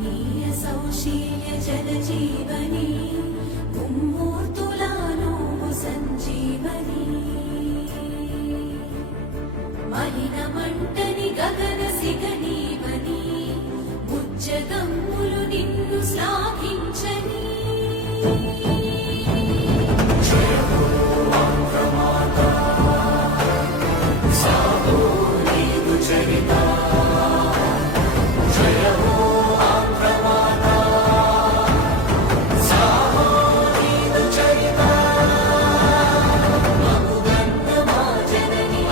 కమనీయ సౌశీల్య జలజీవని ముమ్మూర్తులాను సంజీవని మలిన మంటని గగన సిగనీవని ముజ్జగమ్ములు నిన్ను శ్లాఘించని జనని